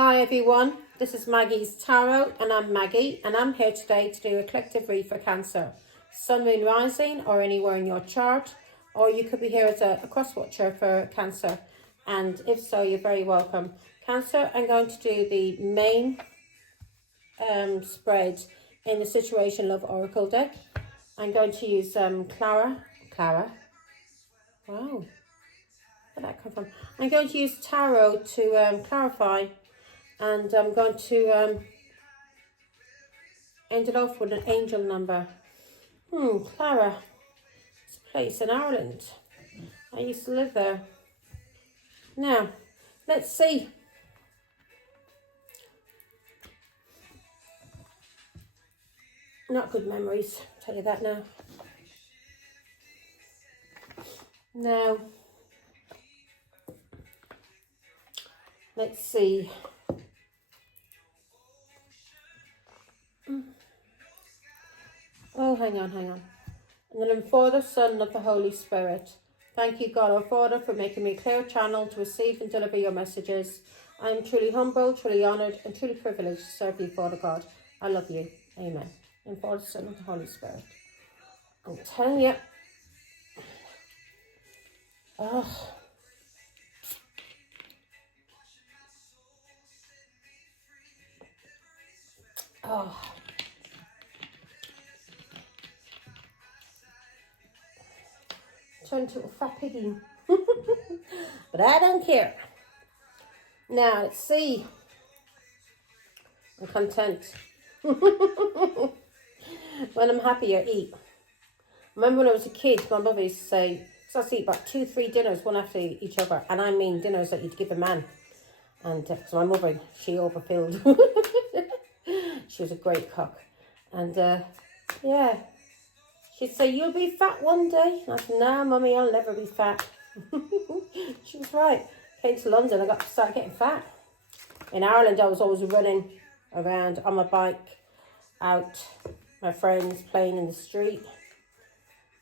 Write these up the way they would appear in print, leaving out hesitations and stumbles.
Hi everyone, this is Maggie's Tarot and I'm Maggie and I'm here today to do a collective read for Cancer, Sun, Moon, Rising or anywhere in your chart, or you could be here as a cross-watcher for Cancer, and if so, you're very welcome. Cancer, I'm going to do the main spread in the Situation Love Oracle deck. I'm going to use Clara, wow, where'd that come from? I'm going to use Tarot to clarify, and I'm going to end it off with an angel number. Clara. It's a place in Ireland. I used to live there. Now, let's see. Not good memories, I'll tell you that now. Now, let's see. Oh, hang on. And then Father, Son, of the Holy Spirit. Thank you, God our Father, for making me a clear channel to receive and deliver your messages. I am truly humble, truly honoured, and truly privileged to serve you, Father God. I love you. Amen. And Father, Son, of the Holy Spirit. I'm telling you. Oh. Turn into a fat piggy. But I don't care. Now, let's see. I'm content. When I'm happy, I eat. Remember when I was a kid, my mother used to say, because I used to eat about 2-3 dinners, one after each other. And I mean dinners that you'd give a man. And because my mother, she overfilled. She was a great cook. And yeah, she'd say, you'll be fat one day. And I said, nah, mummy, I'll never be fat. She was right. Came to London, I got to start getting fat. In Ireland, I was always running around on my bike, out, my friends playing in the street,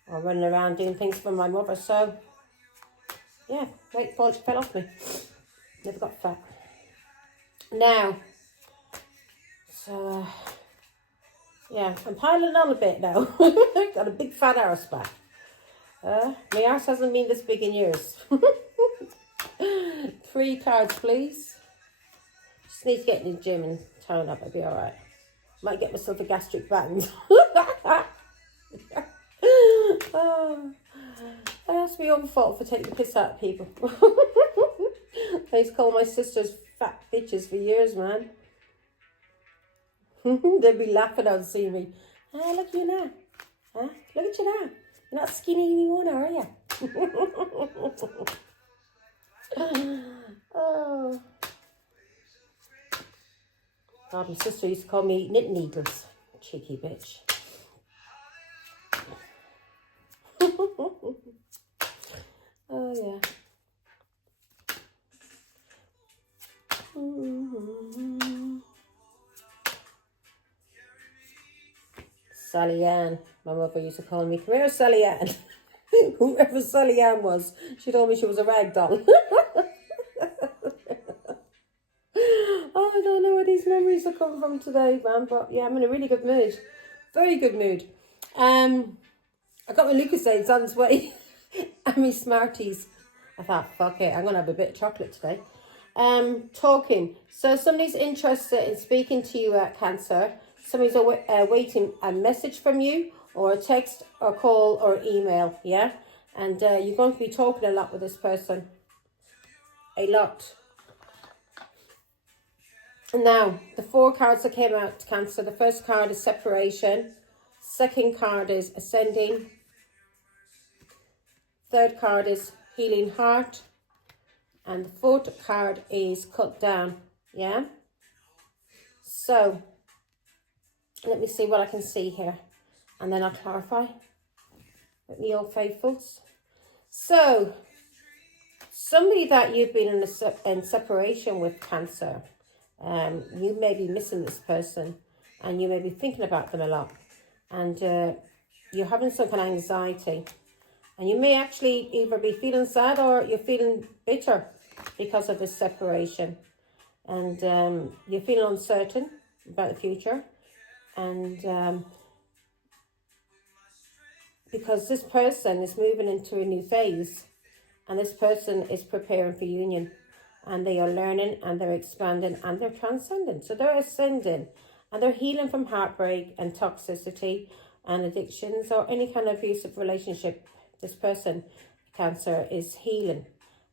or running around doing things for my mother. So, yeah, weight fell off me. Never got fat. Now, so, yeah, I'm piling on a bit now. Got a big fat arse back. My arse hasn't been this big in years. 3 cards, please. Just need to get in the gym and tone up. I'll be alright. Might get myself a gastric band. Oh, that's my own fault for taking the piss out of people. I used to call my sisters fat bitches for years, man. They'd be laughing out seeing me. Ah, look at you now. Huh? Look at you now. You're not skinny anymore now, are you? Oh. God, my sister used to call me knitting needles. Cheeky bitch. Oh, yeah. Sally Ann. My mother used to call me, come here, Sally Ann. Whoever Sally Ann was, she told me she was a rag doll. Oh, I don't know where these memories are coming from today, man. But yeah, I'm in a really good mood. Very good mood. I got my Lucozades on its way. And my Smarties. I thought, fuck it, I'm going to have a bit of chocolate today. Talking. So somebody's interested in speaking to you at Cancer. Somebody's waiting a message from you, or a text, or call, or email, yeah? And you're going to be talking a lot with this person. A lot. Now, the 4 cards that came out to Cancer. The first card is separation. Second card is ascending. Third card is healing heart. And the 4th card is cut down, yeah? So, let me see what I can see here. And then I'll clarify with me old faithfuls. So, somebody that you've been in separation with, Cancer, you may be missing this person and you may be thinking about them a lot. And you're having some kind of anxiety. And you may actually either be feeling sad or you're feeling bitter because of this separation. and you're feeling uncertain about the future, and because this person is moving into a new phase, and this person is preparing for union, and they are learning, and they're expanding, and they're transcending. So they're ascending, and they're healing from heartbreak and toxicity and addictions or any kind of abusive relationship. This person, Cancer, is healing,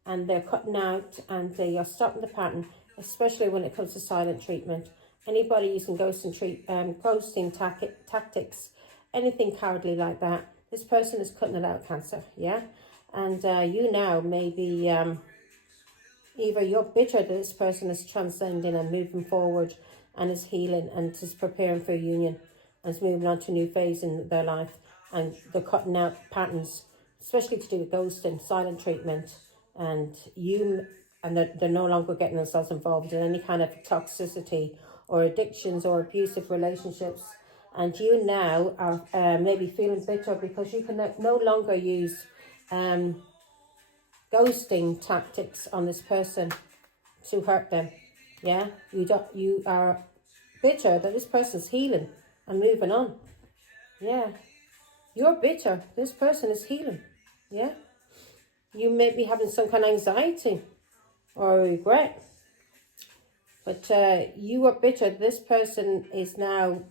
and they're cutting out, and they are stopping the pattern, especially when it comes to silent treatment. Anybody using ghosting tactics, anything cowardly like that, this person is cutting it out, Cancer, yeah? And you now may be, either you're bitter that this person is transcending and moving forward and is healing and is preparing for a union and is moving on to a new phase in their life, and they're cutting out patterns, especially to do with ghosting, silent treatment, and they're no longer getting themselves involved in any kind of toxicity or addictions or abusive relationships. And you now are maybe feeling bitter because you can no longer use ghosting tactics on this person to hurt them. Yeah, you are bitter that this person's healing and moving on. Yeah, you're bitter. This person is healing. Yeah, you may be having some kind of anxiety or regret, but you are bitter. This person is now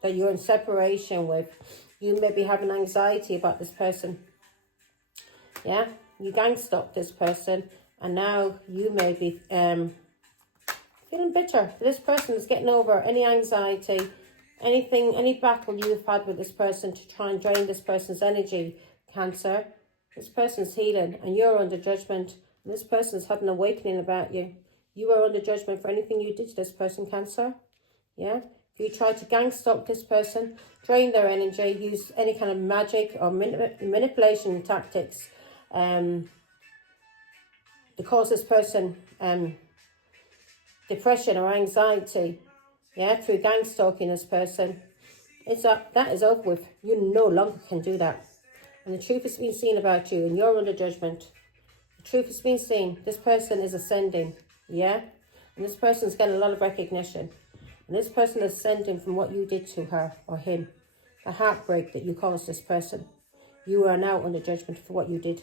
that you're in separation with. You may be having anxiety about this person. Yeah, you gang stalked this person, and now you may be feeling bitter. This person is getting over any anxiety, any battle you've had with this person to try and drain this person's energy, Cancer. This person's healing, and you're under judgment. And this person's had an awakening about you. You are under judgment for anything you did to this person, Cancer. Yeah. If you try to gang stalk this person, drain their energy, use any kind of magic or manipulation tactics to cause this person depression or anxiety, yeah, through gang stalking this person, that is over with. You no longer can do that. And the truth has been seen about you, and you're under judgment. The truth has been seen. This person is ascending, yeah? And this person's getting a lot of recognition. And this person is ascending from what you did to her or him. The heartbreak that you caused this person. You are now under judgment for what you did.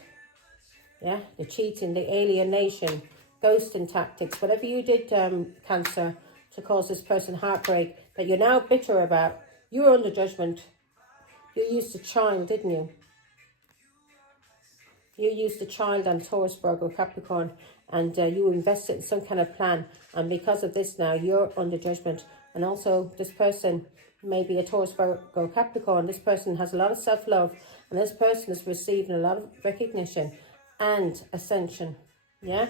Yeah? The cheating, the alienation, ghosting tactics, whatever you did, Cancer, to cause this person heartbreak that you're now bitter about. You were under judgment. You used a child, didn't you? You used a child on Taurus, Virgo, Capricorn, and you invested in some kind of plan. And because of this now, you're under judgment. And also, this person may be a Taurus, Virgo, Capricorn. This person has a lot of self-love. And this person is receiving a lot of recognition and ascension. Yeah?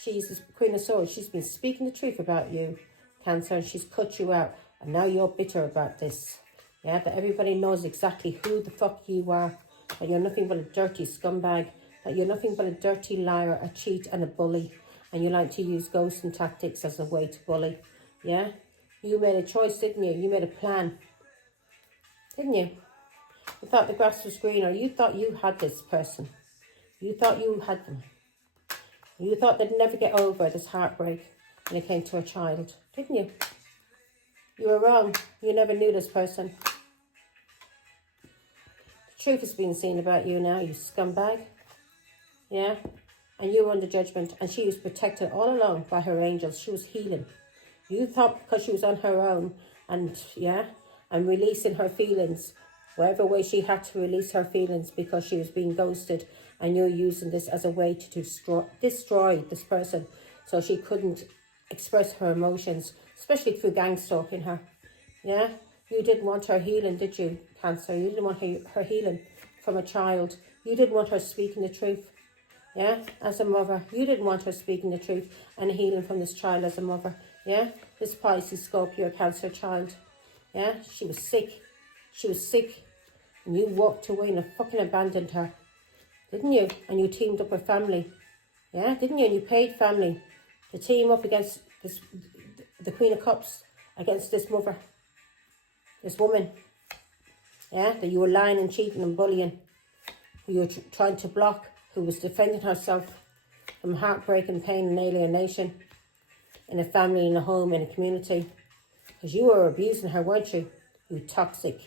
She's the Queen of Swords. She's been speaking the truth about you, Cancer, and she's cut you out. And now you're bitter about this. Yeah? That everybody knows exactly who the fuck you are. That you're nothing but a dirty scumbag. That you're nothing but a dirty liar, a cheat and a bully. And you like to use ghosting tactics as a way to bully. Yeah? You made a choice, didn't you? You made a plan. Didn't you? You thought the grass was greener. You thought you had this person. You thought you had them. You thought they'd never get over this heartbreak when it came to a child. Didn't you? You were wrong. You never knew this person. The truth has been seen about you now, you scumbag. Yeah? And you were under judgment. And she was protected all along by her angels. She was healing. You thought because she was on her own and, yeah, and releasing her feelings, whatever way she had to release her feelings because she was being ghosted, and you're using this as a way to destroy this person so she couldn't express her emotions, especially through gang stalking her. Yeah? You didn't want her healing, did you, Cancer? You didn't want her healing from a child. You didn't want her speaking the truth. Yeah? As a mother. You didn't want her speaking the truth and healing from this child as a mother. Yeah? This Pisces, Scorpio, Cancer child. Yeah? She was sick. She was sick. And you walked away and fucking abandoned her. Didn't you? And you teamed up with family. Yeah? Didn't you? And you paid family to team up against the Queen of Cups, against this mother. This woman. Yeah? That you were lying and cheating and bullying. Who you were trying to block. Who was defending herself. from heartbreak and pain and alienation in a family, in a home, in a community. Because you were abusing her, weren't you? You toxic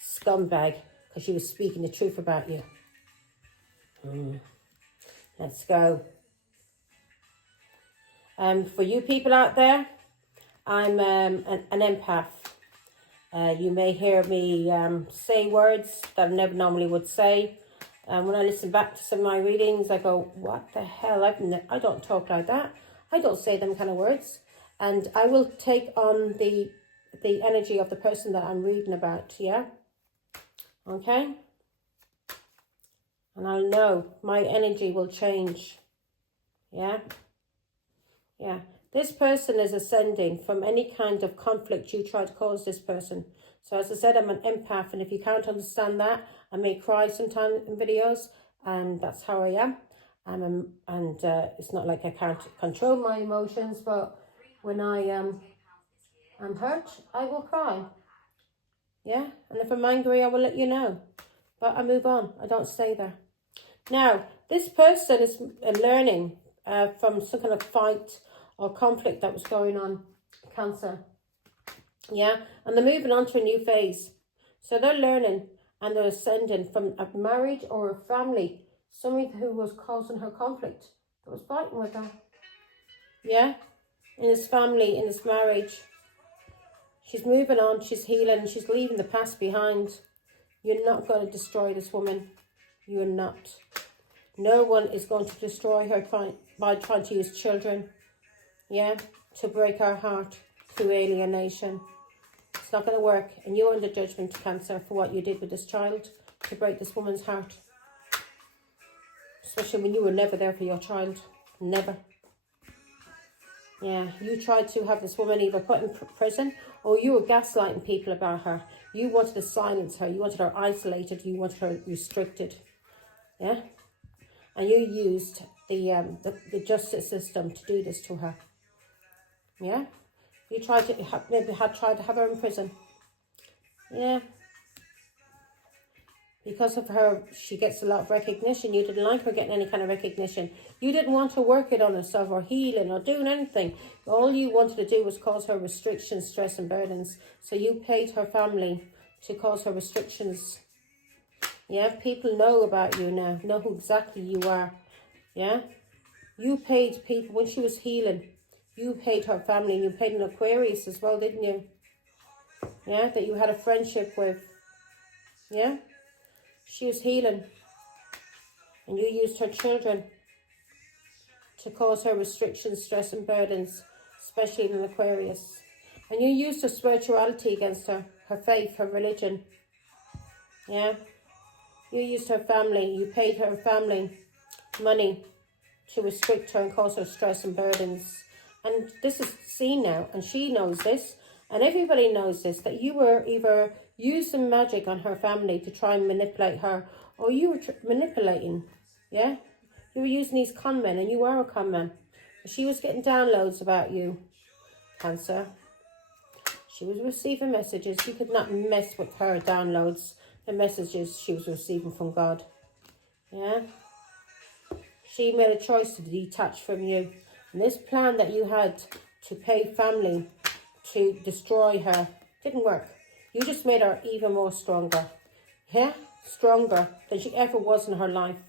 scumbag, because she was speaking the truth about you. Let's go. For you people out there, I'm an empath. You may hear me say words that I never normally would say. When I listen back to some of my readings, I go, what the hell? I don't talk like that. I don't say them kind of words. And I will take on the energy of the person that I'm reading about, yeah? Okay? And I'll know my energy will change. Yeah? Yeah. This person is ascending from any kind of conflict you try to cause this person. So as I said, I'm an empath, and if you can't understand that, I may cry sometimes in videos, and that's how I am. It's not like I can't control my emotions, but when I am hurt, I will cry. Yeah? And if I'm angry, I will let you know. But I move on. I don't stay there. Now, this person is learning from some kind of fight or conflict that was going on, Cancer. Yeah, and they're moving on to a new phase. So they're learning and they're ascending from a marriage or a family, somebody who was causing her conflict, that was fighting with her. Yeah, in this family, in this marriage. She's moving on, she's healing, she's leaving the past behind. You're not going to destroy this woman. You're not. No one is going to destroy her by trying to use children, yeah, to break her heart through alienation. It's not going to work. And you're under judgment, Cancer, for what you did with this child to break this woman's heart. Especially when you were never there for your child. Never. Yeah, you tried to have this woman either put in prison, or you were gaslighting people about her. You wanted to silence her. You wanted her isolated. You wanted her restricted. Yeah? And you used the justice system to do this to her. Yeah? You tried to tried to have her in prison. Yeah. Because of her, she gets a lot of recognition. You didn't like her getting any kind of recognition. You didn't want her working on herself or healing or doing anything. All you wanted to do was cause her restrictions, stress and burdens. So you paid her family to cause her restrictions. Yeah, people know about you now, know who exactly you are. Yeah, you paid people, when she was healing, you paid her family, and you paid an Aquarius as well, didn't you? Yeah, that you had a friendship with. Yeah, she was healing, and you used her children to cause her restrictions, stress and burdens, especially in an Aquarius. And you used her spirituality against her, her faith, her religion. Yeah. You used her family, you paid her family money to restrict her and cause her stress and burdens. And this is seen now, and she knows this, and everybody knows this, that you were either using magic on her family to try and manipulate her, or you were manipulating, yeah? You were using these con men, and you are a con man. She was getting downloads about you, Cancer. She was receiving messages. You could not mess with her downloads. The messages she was receiving from God. Yeah. She made a choice to detach from you. And this plan that you had to pay family to destroy her didn't work. You just made her even more stronger. Yeah. Stronger than she ever was in her life.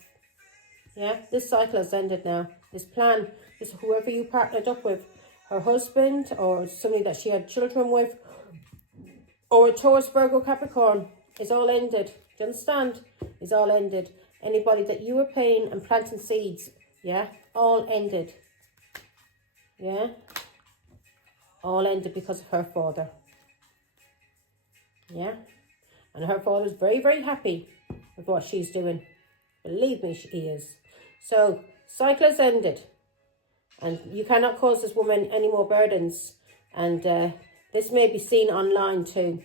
Yeah. This cycle has ended now. This plan, this whoever you partnered up with, her husband or somebody that she had children with, or a Taurus, Virgo, Capricorn, it's all ended. Do you understand? It's all ended. Anybody that you were paying and planting seeds, yeah, all ended. Yeah? All ended because of her father. Yeah? And her father's very, very happy with what she's doing. Believe me, she is. So, cycle has ended. And you cannot cause this woman any more burdens. And this may be seen online too.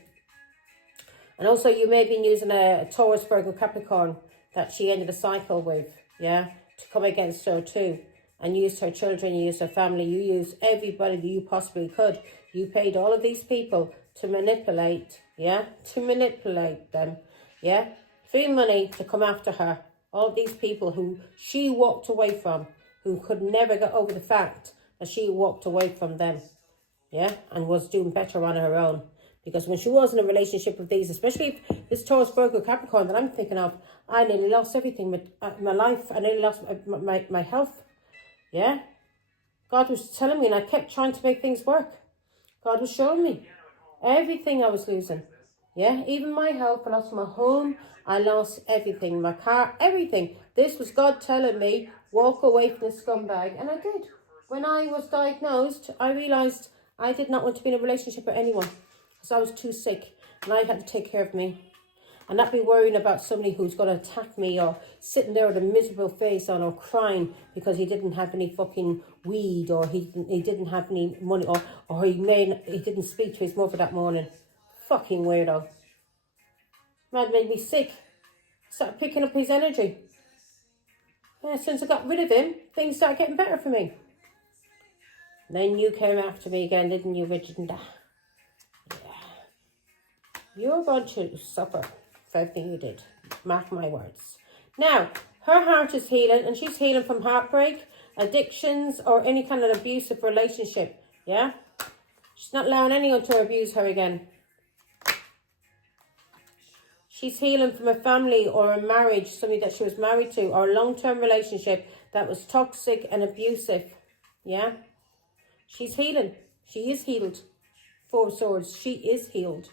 And also you may have been using a Taurus, Virgo, Capricorn that she ended a cycle with, yeah, to come against her too. And used her children, you used her family, you used everybody that you possibly could. You paid all of these people to manipulate, yeah, to manipulate them, yeah. Free money to come after her. All of these people who she walked away from, who could never get over the fact that she walked away from them, yeah, and was doing better on her own. Because when she was in a relationship with these, especially this Taurus, Virgo, Capricorn that I'm thinking of, I nearly lost everything with my life. I nearly lost my health, yeah. God was telling me, and I kept trying to make things work. God was showing me everything I was losing. Yeah, even my health. I lost my home. I lost everything. My car, everything. This was God telling me, walk away from the scumbag. And I did. When I was diagnosed, I realised I did not want to be in a relationship with anyone. Because I was too sick. And I had to take care of me. And not be worrying about somebody who's going to attack me, or sitting there with a miserable face on, or crying because he didn't have any fucking weed, or he didn't have any money, or he didn't speak to his mother that morning. Fucking weirdo. Man made me sick. Started picking up his energy. Yeah, since I got rid of him, things started getting better for me. Then you came after me again, didn't you, Virginda? Yeah. You're going to suffer for everything you did. Mark my words. Now, her heart is healing, and she's healing from heartbreak, addictions, or any kind of abusive relationship. Yeah? She's not allowing anyone to abuse her again. She's healing from a family or a marriage, somebody that she was married to, or a long-term relationship that was toxic and abusive. Yeah? She's healing. She is healed. Four of Swords. She is healed.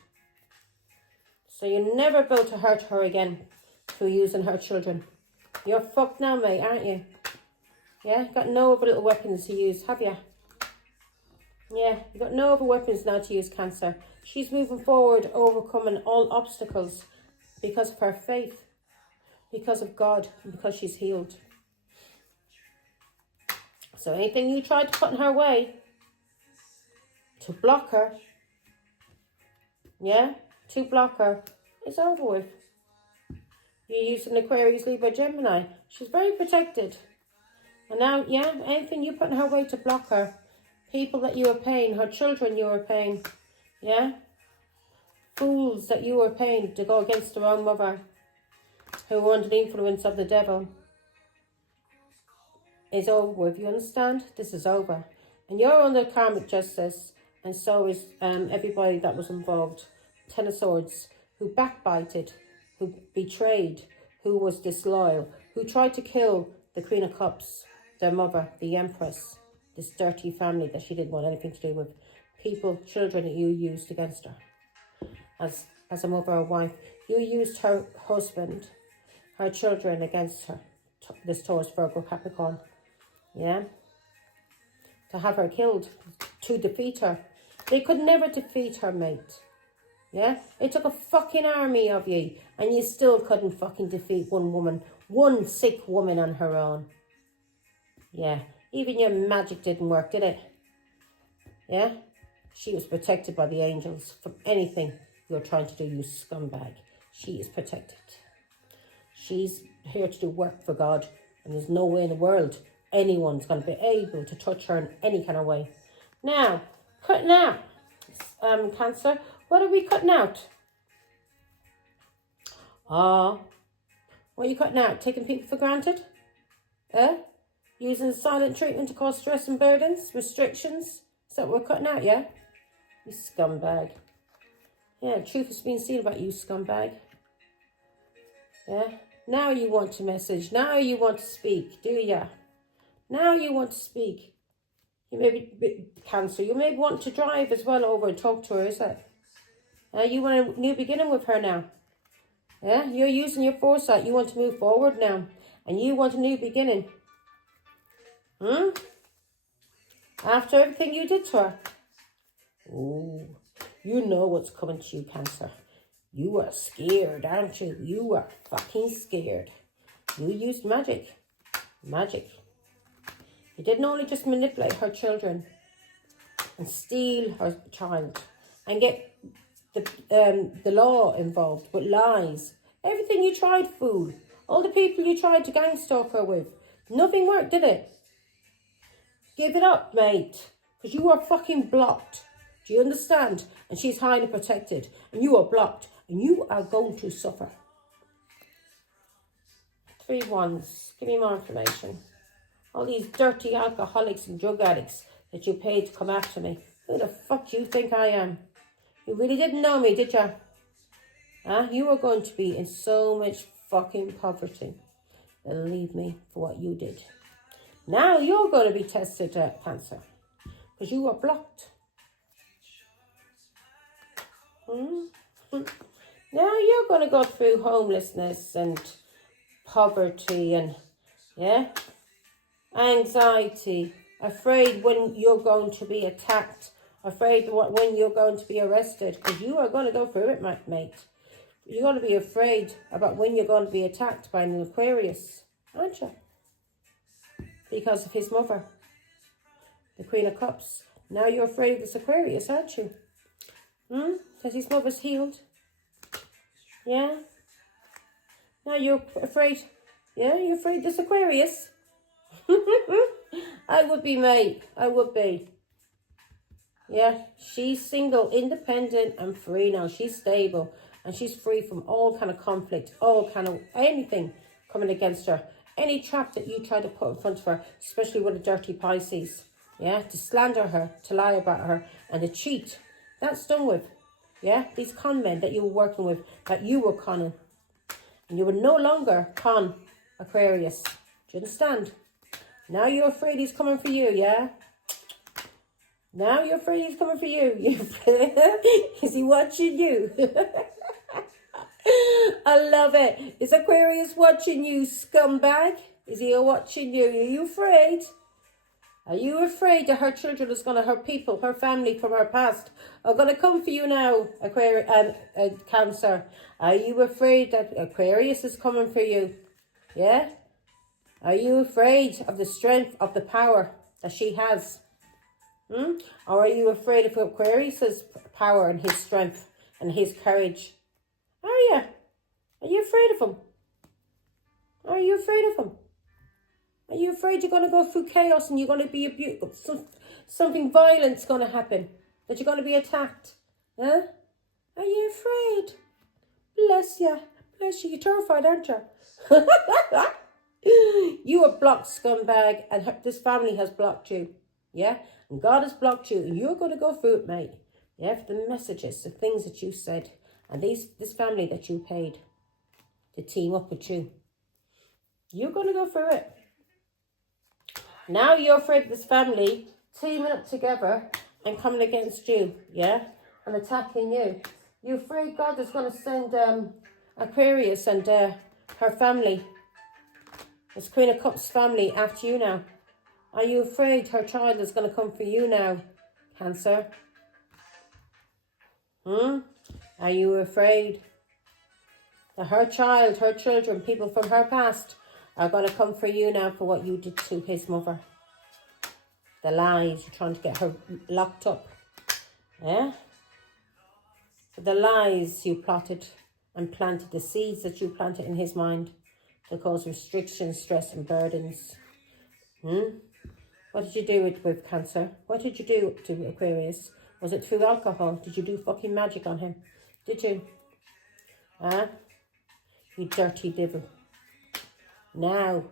So you're never going to hurt her again through using her children. You're fucked now, mate, aren't you? Yeah? Got no other little weapons to use, have you? Yeah, you've got no other weapons now to use, Cancer. She's moving forward, overcoming all obstacles because of her faith, because of God, and because she's healed. So anything you tried to put in her way to block her, yeah, to block her, it's over with. You're using Aquarius, Libra, Gemini. She's very protected. And now, yeah, anything you put in her way to block her, people that you are paying, her children you are paying, yeah, fools that you are paying to go against their own mother, who are under the influence of the devil, is over with. You understand? This is over. And you're under karmic justice, and so is everybody that was involved. Ten of Swords, who backbited, who betrayed, who was disloyal, who tried to kill the Queen of Cups, their mother, the Empress, this dirty family that she didn't want anything to do with. People, children that you used against her. As a mother or wife, you used her husband, her children against her. This Taurus, Virgo, Capricorn. Yeah? To have her killed, to defeat her. They could never defeat her, mate. Yeah? It took a fucking army of you, and you still couldn't fucking defeat one woman. One sick woman on her own. Yeah. Even your magic didn't work, did it? Yeah? She was protected by the angels from anything you're trying to do, you scumbag. She is protected. She's here to do work for God, and there's no way in the world anyone's going to be able to touch her in any kind of way. Now, cutting out, Cancer. What are we cutting out? What are you cutting out? Taking people for granted? Using silent treatment to cause stress and burdens? Restrictions? Is that what we're cutting out, yeah? You scumbag. Yeah, truth is being seen about you, scumbag. Yeah? Now you want to message. Now you want to speak, do ya? Now you want to speak. You may be Cancer. You may want to drive as well over and talk to her, is it? You want a new beginning with her now. Yeah? You're using your foresight. You want to move forward now. And you want a new beginning. After everything you did to her. Oh, you know what's coming to you, Cancer. You are scared, aren't you? You are fucking scared. You used magic. Magic. You didn't only just manipulate her children and steal her child and get the law involved with lies. Everything you tried, fool. All the people you tried to gang stalk her with. Nothing worked, did it? Give it up, mate. Because you are fucking blocked. Do you understand? And she's highly protected. And you are blocked. And you are going to suffer. 3 Wands. Give me more information. All these dirty alcoholics and drug addicts that you paid to come after me. Who the fuck do you think I am? You really didn't know me, did you? Huh? You were going to be in so much fucking poverty. Believe me, for what you did. Now you're going to be tested, Cancer. Because you were blocked. Now you're going to go through homelessness and poverty and, anxiety, afraid when you're going to be attacked, afraid when you're going to be arrested, because you are going to go through it, mate. You're going to be afraid about when you're going to be attacked by an Aquarius, aren't you? Because of his mother, the Queen of Cups. Now you're afraid of this Aquarius, aren't you? Because his mother's healed. Yeah? Now you're afraid. Yeah, you're afraid of this Aquarius? I would be, mate. I would be. Yeah, she's single, independent and free now. She's stable and she's free from all kind of conflict, all kind of anything coming against her. Any trap that you try to put in front of her, especially with a dirty Pisces. Yeah, to slander her, to lie about her and to cheat. That's done with. Yeah, these con men that you were working with, that you were conning. And you would no longer con Aquarius. Do you understand? Now you're afraid he's coming for you, yeah? Now you're afraid he's coming for you. Is he watching you? I love it. Is Aquarius watching you, scumbag? Is he watching you? Are you afraid? Are you afraid that her children is going to, her people, her family from her past are going to come for you now, Aquarius and Cancer? Are you afraid that Aquarius is coming for you? Yeah? Are you afraid of the strength, of the power that she has? Or are you afraid of Aquarius's power and his strength and his courage? Are you? Are you afraid of him? Are you afraid of him? Are you afraid you're going to go through chaos and you're going to be abused? Something violent's going to happen. That you're going to be attacked. Huh? Are you afraid? Bless you. Bless you. You're terrified, aren't you? You are blocked, scumbag. And this family has blocked you. Yeah? And God has blocked you. And you're going to go through it, mate. Yeah? For the messages, the things that you said. And this family that you paid to team up with you. You're going to go through it. Now you're afraid of this family teaming up together and coming against you, yeah? And attacking you. You're afraid God is going to send Aquarius and her family, this Queen of Cups family, after you now. Are you afraid her child is going to come for you now, Cancer? Are you afraid that her child, her children, people from her past are going to come for you now for what you did to his mother? The lies, you're trying to get her locked up. Yeah? The lies you plotted and planted, the seeds that you planted in his mind to cause restrictions, stress and burdens. What did you do with Cancer? What did you do to Aquarius? Was it through alcohol? Did you do fucking magic on him? Did you? Huh? You dirty devil. Now,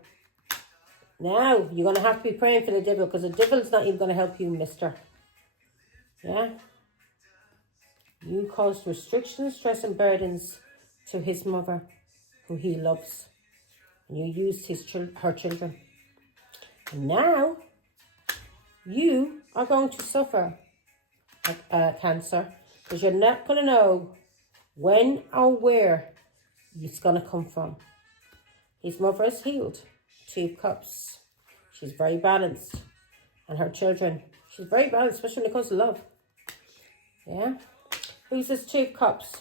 you're going to have to be praying for the devil, because the devil's not even going to help you, mister. Yeah? You caused restrictions, stress and burdens to his mother, who he loves. And you used her children. And now, you are going to suffer, Cancer, because you're not going to know when or where it's going to come from. His mother is healed. 2 of Cups. She's very balanced. And her children. She's very balanced, especially when it comes to love. Yeah? Who's this 2 of Cups?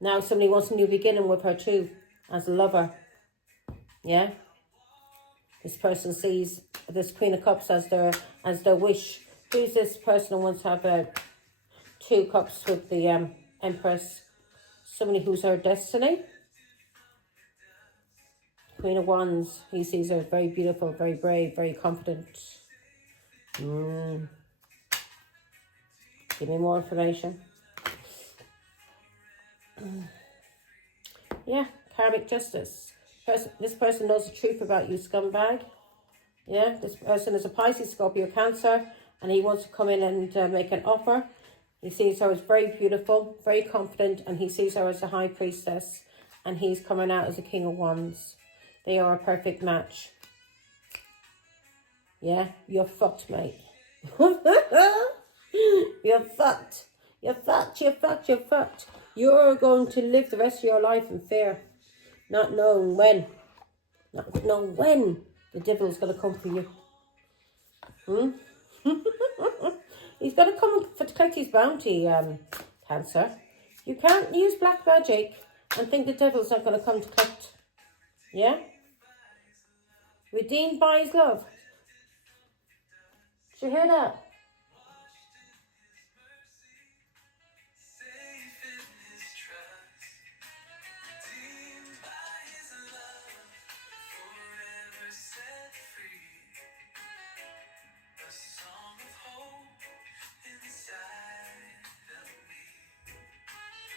Now somebody wants a new beginning with her too. As a lover. Yeah? This person sees this Queen of Cups as their wish. Who's this person who wants to have 2 cups with the Empress? Somebody who's her destiny. Queen of Wands. He sees her very beautiful, very brave, very confident. Give me more information. Yeah, karmic justice. This person knows the truth about you, scumbag. Yeah, this person is a Pisces, Scorpio, Cancer, and he wants to come in and make an offer. He sees her as very beautiful, very confident, and he sees her as a high priestess, and he's coming out as a King of Wands. They are a perfect match. Yeah, you're fucked, mate. You're fucked. You're fucked, you're fucked, you're fucked. You're going to live the rest of your life in fear, not knowing when. Not knowing when the devil's going to come for you. He's going to come to collect his bounty, Cancer. You can't use black magic and think the devil's not going to come to collect. Yeah? Redeemed by his love. Did you hear that?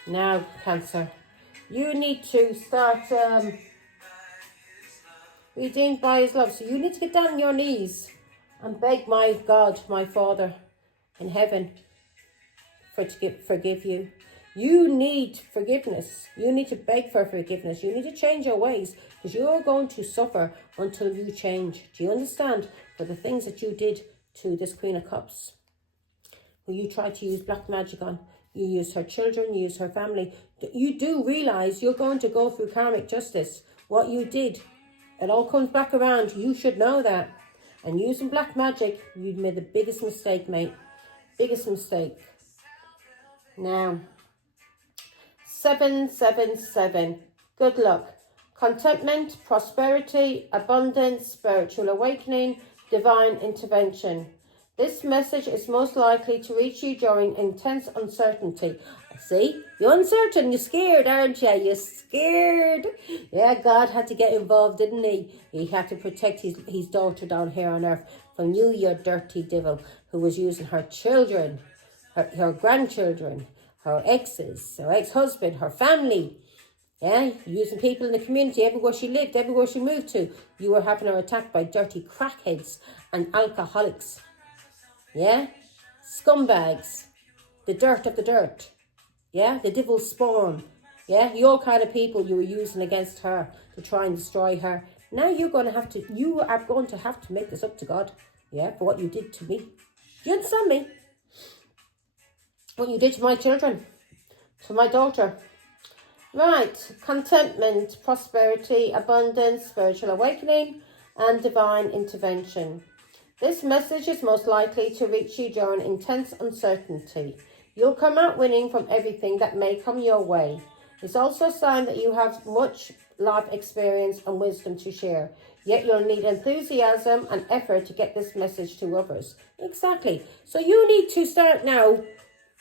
Now, Cancer, you need to start redeemed by his love. So you need to get down on your knees and beg my God, my Father in heaven, to forgive you. You need forgiveness. You need to beg for forgiveness. You need to change your ways, because you're going to suffer until you change. Do you understand? For the things that you did to this Queen of Cups, who you tried to use black magic on. You used her children, you used her family. You do realise you're going to go through karmic justice. What you did, it all comes back around. You should know that. And using black magic, you made the biggest mistake, mate. Biggest mistake. Now, 777. Good luck. Contentment, prosperity, abundance, spiritual awakening, divine intervention. This message is most likely to reach you during intense uncertainty. See? You're uncertain. You're scared, aren't you? You're scared. Yeah, God had to get involved, didn't he? He had to protect his daughter down here on earth from you dirty devil, who was using her children, her grandchildren, her exes, her ex-husband, her family. Yeah, using people in the community, everywhere she lived, everywhere she moved to. You were having her attacked by dirty crackheads and alcoholics. Yeah, scumbags, the dirt of the dirt. Yeah, the devil's spawn. Yeah, your kind of people you were using against her to try and destroy her. Now you are going to have to make this up to God. Yeah, for what you did to me. Do you understand me? What you did to my children, to my daughter. Right, contentment, prosperity, abundance, spiritual awakening, and divine intervention. This message is most likely to reach you during intense uncertainty. You'll come out winning from everything that may come your way. It's also a sign that you have much life experience and wisdom to share. Yet you'll need enthusiasm and effort to get this message to others. Exactly. So you need to start now,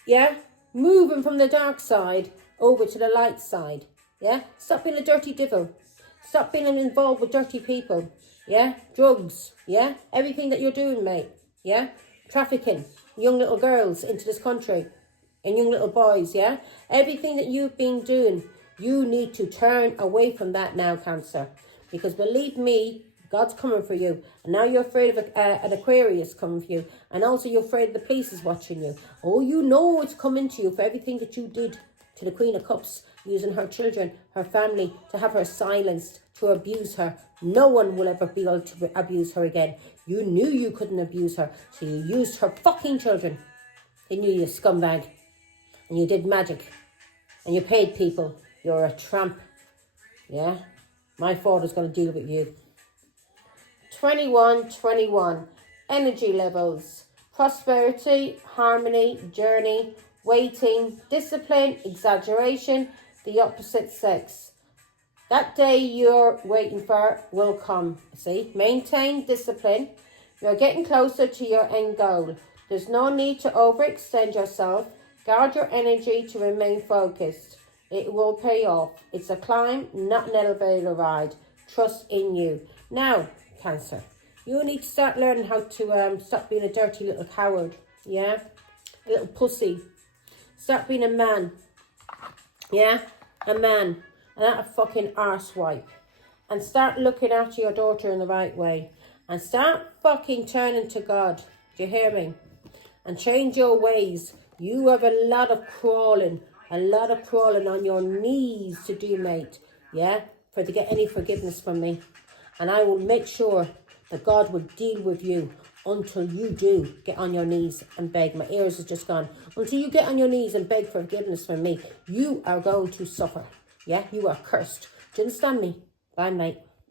yeah, moving from the dark side over to the light side. Yeah, stop being a dirty devil. Stop being involved with dirty people. Yeah, drugs, yeah, everything that you're doing, mate, yeah, trafficking young little girls into this country and young little boys, yeah, everything that you've been doing, you need to turn away from that now, Cancer, because believe me, God's coming for you, and now you're afraid of an Aquarius coming for you, and also you're afraid the police is watching you. Oh, you know it's coming to you for everything that you did to the Queen of Cups, using her children, her family, to have her silenced, to abuse her. No one will ever be able to abuse her again. You knew you couldn't abuse her, so you used her fucking children. Didn't you, you scumbag? And you did magic. And you paid people. You're a tramp. Yeah? My father's going to deal with you. 21. Energy levels. Prosperity, harmony, journey, waiting, discipline, exaggeration, the opposite sex. That day you're waiting for will come. See, maintain discipline. You're getting closer to your end goal. There's no need to overextend yourself. Guard your energy to remain focused. It will pay off. It's a climb, not an elevator ride. Trust in you. Now, Cancer, you need to start learning how to stop being a dirty little coward. Yeah? A little pussy. Start being a man. Yeah? A man. And not a fucking arsewipe. and start looking after your daughter in the right way. And start fucking turning to God. Do you hear me? And change your ways. You have a lot of crawling on your knees to do, mate. Yeah? For to get any forgiveness from me. And I will make sure that God will deal with you until you do get on your knees and beg. My ears has just gone. Until you get on your knees and beg for forgiveness from me, you are going to suffer. Yeah? You are cursed. Do you understand me? Bye, mate.